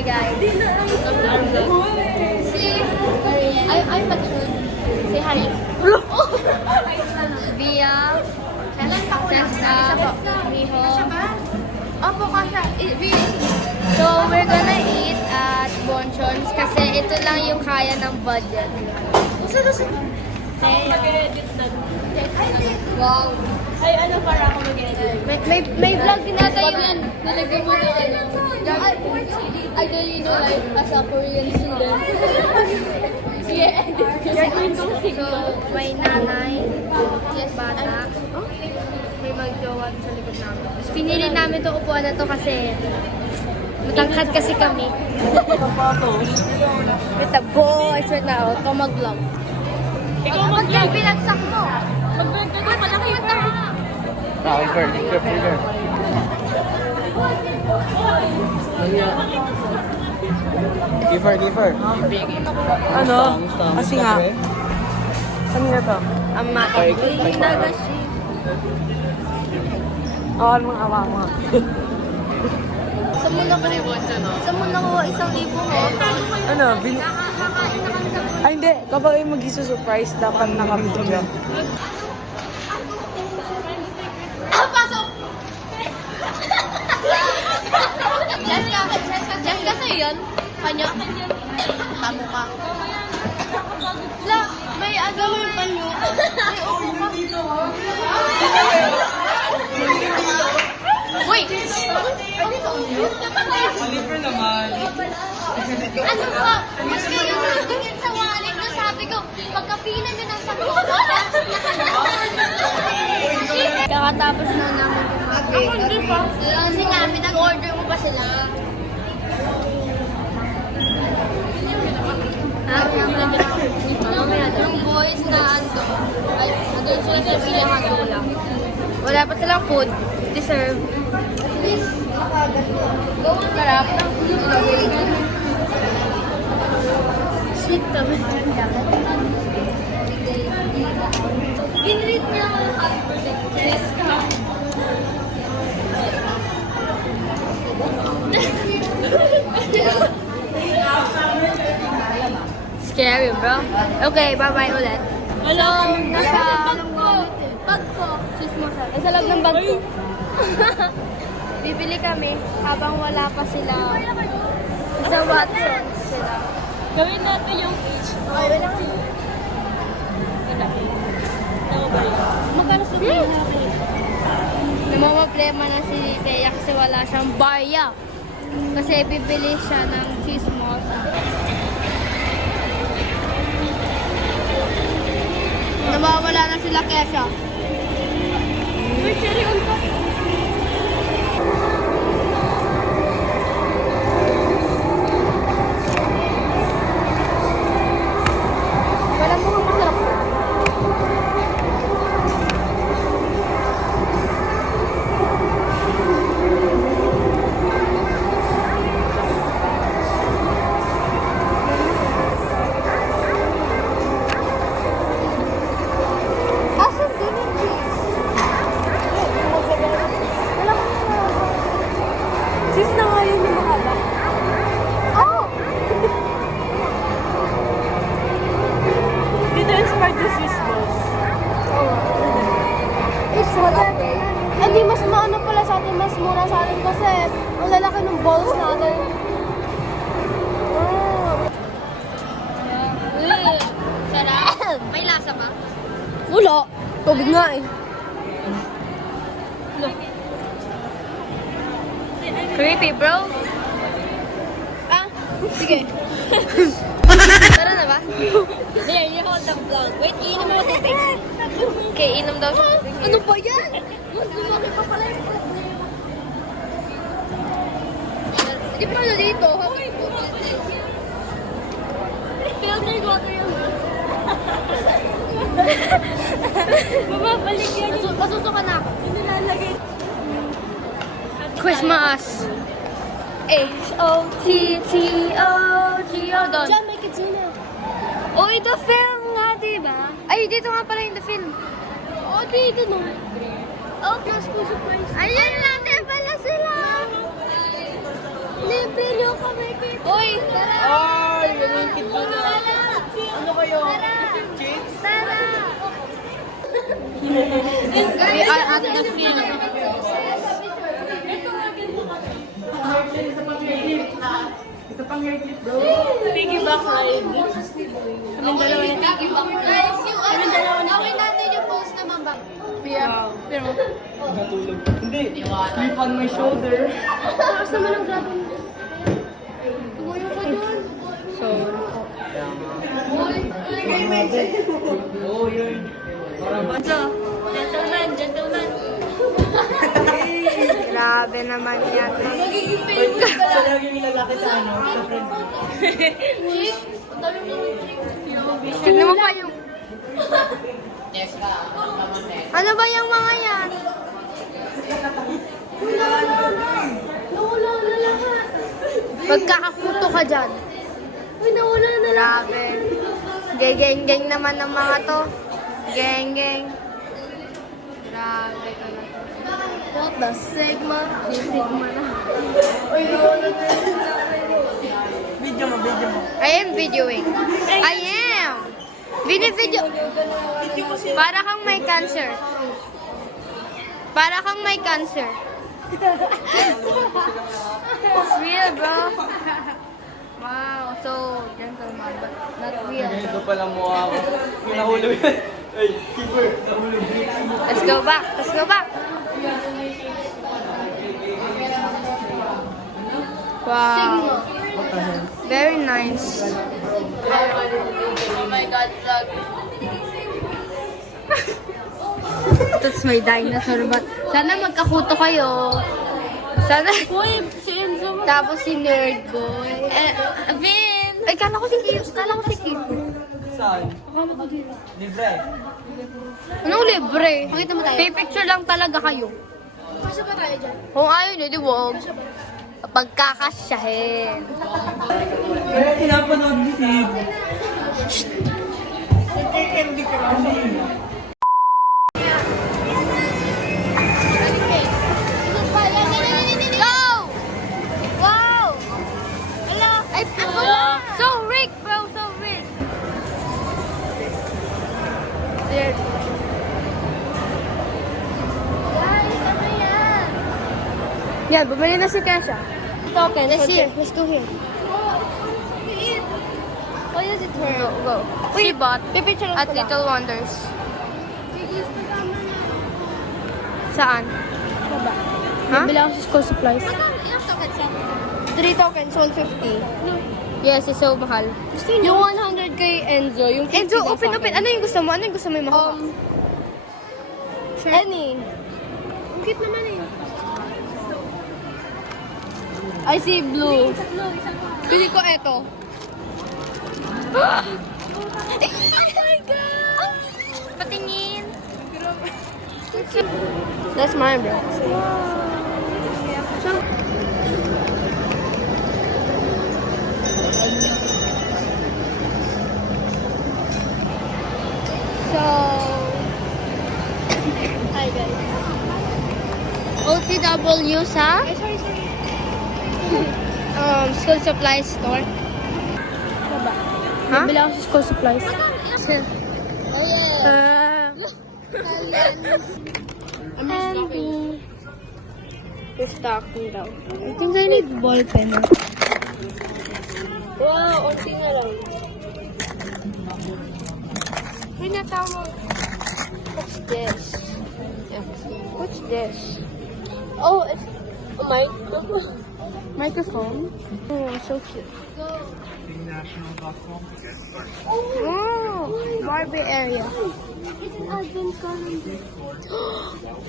Hi guys. I'm matured. Say hi. Via. Jessica. Miho. Opo, kasha. So, we're gonna eat at Bonchons kasi ito lang yung kaya ng budget. Wow. Ay, ano para ako mag-edit? May vlog din natin yun. Nalagay mo na ano. I don't know like as a Korean student. Yeah, so, may nanay, yes, bata. May magjowa sa likod namin. Tapos pinili namin itong upuan na to kasi matangkad kasi kami. With the boys right now, ito mag-vlog. Ikaw Ba't mag-vlog? yan pinagsak mo? Mag-vlog ka na, malaki ka. Giver. Ano? Kasi nga. Kanina to. Ang makakuli nagashi. Awal mong awa mo. Saan mo nakuha 1,000 mo? Ano? Nakakakain na kami sa Ay, hindi. Kapag ay mag-surprise, dapat nakabidyo. Pasok! Jessica sa'yo yun? Kanya? Tamo ka. La, may ano yung panyo. May upo ka. Uy! Ano ba? Mas kayo nagtingin sa wallet na sabi ko, pagkapinan nyo ng 10 pasok na ka na. Kakatapos na namin kumain. Ako hindi pa. Kasi namin, nag-order mo pa sila. Ha? Yung boys na ando. Ay, andun sila sa pinakadulang. Wala pa silang food. Deserve. Sarap. Sweet kami. Ginread niya ang happy birthday. Scary, bro. Okay, bye-bye ulit. Wala kami. Nasa bag ko. Chismosa. Nasa loob ng bag ko. Bibili kami habang wala pa sila. Sa Watsons sila. Gawin natin yung peach. Okay, wala ka. Malaki. Ano ba yun? Magkano sa pinaka? Namamablema na si Thea kasi wala siyang barya. Kasi bibili siya ng chismosa. Nawawala na sila Kesha. Uy, cherry on top. Wala mo kang masarap. Asan din yung cheese? Wala kang Sis na nga yun yung mahaba. Oh! Dito inspired the Swiss balls. It's whatever. Hindi mas maano pala sa atin, mas mura sa atin kasi ang lalaki ng balls natin. Sarap. May lasa ba? Wala. Tubig nga eh. Creepy, bro. Ah, sige. Tara na ba? Here, you hold the vlog. Wait, iinom mo sa tubig. Okay, inom daw siya. Ano ba yan? Mas lumaki pa pala yung Hindi pa na dito. Filtered water yung Mababalik yan. Masusuka na ako. Nilalagay. Christmas. H-O-T-T-O-G-O doon. John, may katsina. Oh, ito film nga, diba? Ay, dito nga pala yung the film. Oh, dito no. Oh, mas ko surprise. Ayun natin pala sila. Libre nyo kami kay Uy! Tara! Ay, yan yung kids na. Ano kayo? Kids? Tara! We are at the field. Isa pang hair clip bro. Piggyback ride. Kaming dalawa na. Guys, yung ano, okay natin yung post naman ba? Yeah. Pero, Natulog. Hindi. Sleep on my shoulder. Taas naman ang grabe mo. Tumuyo ka dun. so, Oo, yun. so, gentleman. Grabe naman yan. Siya lang yung lalaki sa ano, sa friend. Chick, ang dami mo ng chick. Tignan mo pa yung... Ano ba yung mga yan? Nawala na lahat. Magkakakuto ka dyan. Uy, nawala na lahat. Grabe. Geng-geng naman ng mga to. Geng-geng. Grabe talaga. What the Sigma? Sigma na. Video mo, video mo. I am videoing. I am! Video. Para kang may cancer. Para kang may cancer. It's real, bro. Wow, so gentleman, but not real. Ito pala mukha ako. Yung nahulog yan. Ay, keeper. Nahulog. Let's go back. Let's go back. Wow. Very nice. Oh my God, vlog. That's my dinosaur, but sana magkakuto kayo. Sana. Uy, si Enzo. Tapos si Nerd Boy. Vin! Ay, kala ko si Kip. Kala ko si Kip. Saan? Libre. Anong libre? Pakita mo tayo. Picture lang talaga kayo. Kasya ba tayo dyan? Kung ayaw nyo, di wag. Pagkakasyahin. Kaya pinapanood ni Steve. Hindi ka kasi. Go! Wow! Hello! Ay, so rigged, bro. So rigged. There. Guys, ano yan? Yan, bumili na si Kesha. Token. Let's here. Let's go here. Oh, yes, it's her. Go, go. She bought Pipicture at Little Wonders. Saan? Baba. Ha? Bila ako sa school supplies. Ilang tokens yan? 3 tokens, 150. Yes, it's so mahal. Yung 100 kay Enzo, yung 50 Enzo, daw open, sa open. akin. Ano yung gusto mo? Ano yung gusto mo yung makuha? Any. Ang cute naman eh. I see blue. Pili ko eto. Oh my God! Patingin. That's mine, bro. So, Hi, guys. OTW sa Sorry. school supply store. Baba. Ha? Bila ako sa school supplies. Candy. You're stocking daw. I think I need ball pen. Wow, onti na lang. May natawag. What's this? What's this? Oh, it's a microphone. Microphone? Oh, so cute. Oh, Barbie area. It's an advent calendar.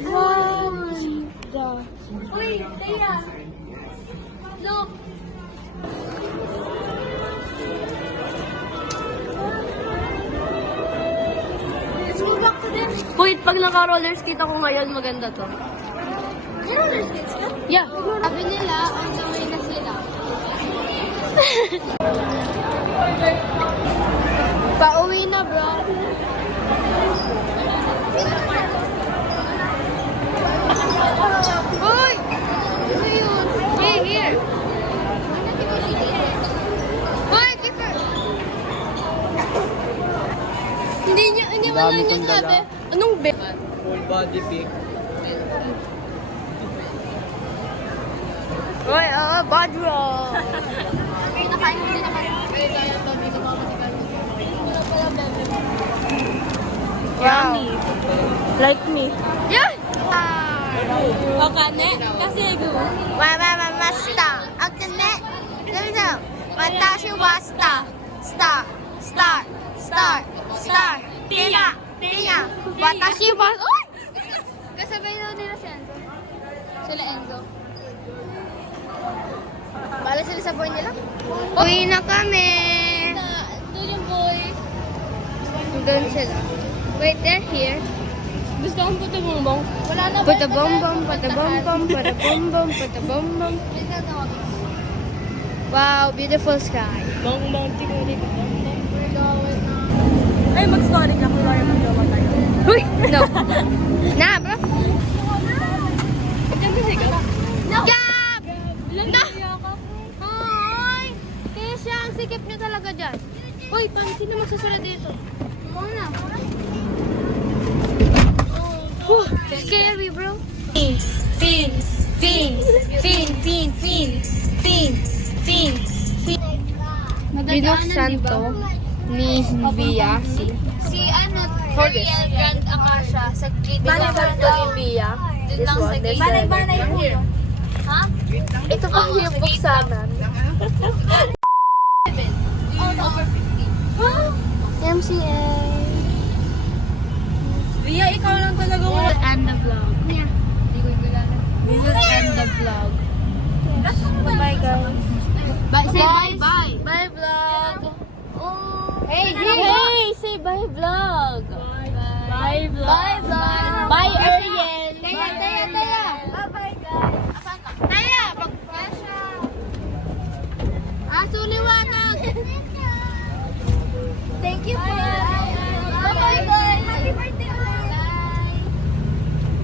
What? Wait, Thea. Look. Let's go back to them. wait, pag naka-roller skate ako ngayon, maganda to. May roller skates ka? Yeah. Sabi nila, ang gawin na sila. Pauwi na, bro. Uy! Ano yun? Hey, here. body pic. Uy, bad roll. Okay, nakain mo din naman. Ay, tayo to. Dito pa ako matigal. Wala pala, bebe. Wow. Like me. Yeah. Wakane. Kasi gu. Masta. Akane. Dito. Watashi wa star. Star. Tina. Watashi wa... Uy! Kasabay daw nila si Enzo. Sila Enzo. Bala sila sa boy nila? Uwi na kami. Doon yung boy. Doon sila. Wait, they're here. Gusto kong puto bongbong. Wala na ba? Put a bomb. Wow, beautiful sky. Bongbong, tingnan dito. We're going na. Ay, mag-story ka kung laro mag-jowa tayo. Uy! No. Na, bro. Ito kasi ka. Gab! Na! Ay! Kaya siya, ang sikip niya talaga dyan. Uy, pansin na magsusunod dito. Ikaw na. Whew, scary, bro. Pinok Santo ni Via si Ariel Grand Acacia sa gate. Via. Dun lang sa gate. Banay po. Ha? Ito pa yung buksanan. Over 50. MCA. Ria, ikaw lang talaga We will end the vlog. Yeah. Hindi ko kilala. We will end the vlog. Bye, guys. Bye. Say bye. Bye, vlog. Hey, Hey, say bye, vlog. Bye, vlog. Bye, vlog. Bye, Ariel. Taya. Bye-bye, guys. Asan ka? Taya, pag-fasya. Suliwanag. Thank you, bye-bye, guys. Happy birthday, bye.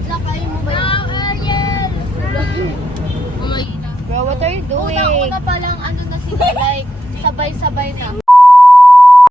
Lakay mo ba? Now, Ariel. Oh my God. Bro, what are you doing? Una pa lang, ano na sila, like, sabay-sabay na.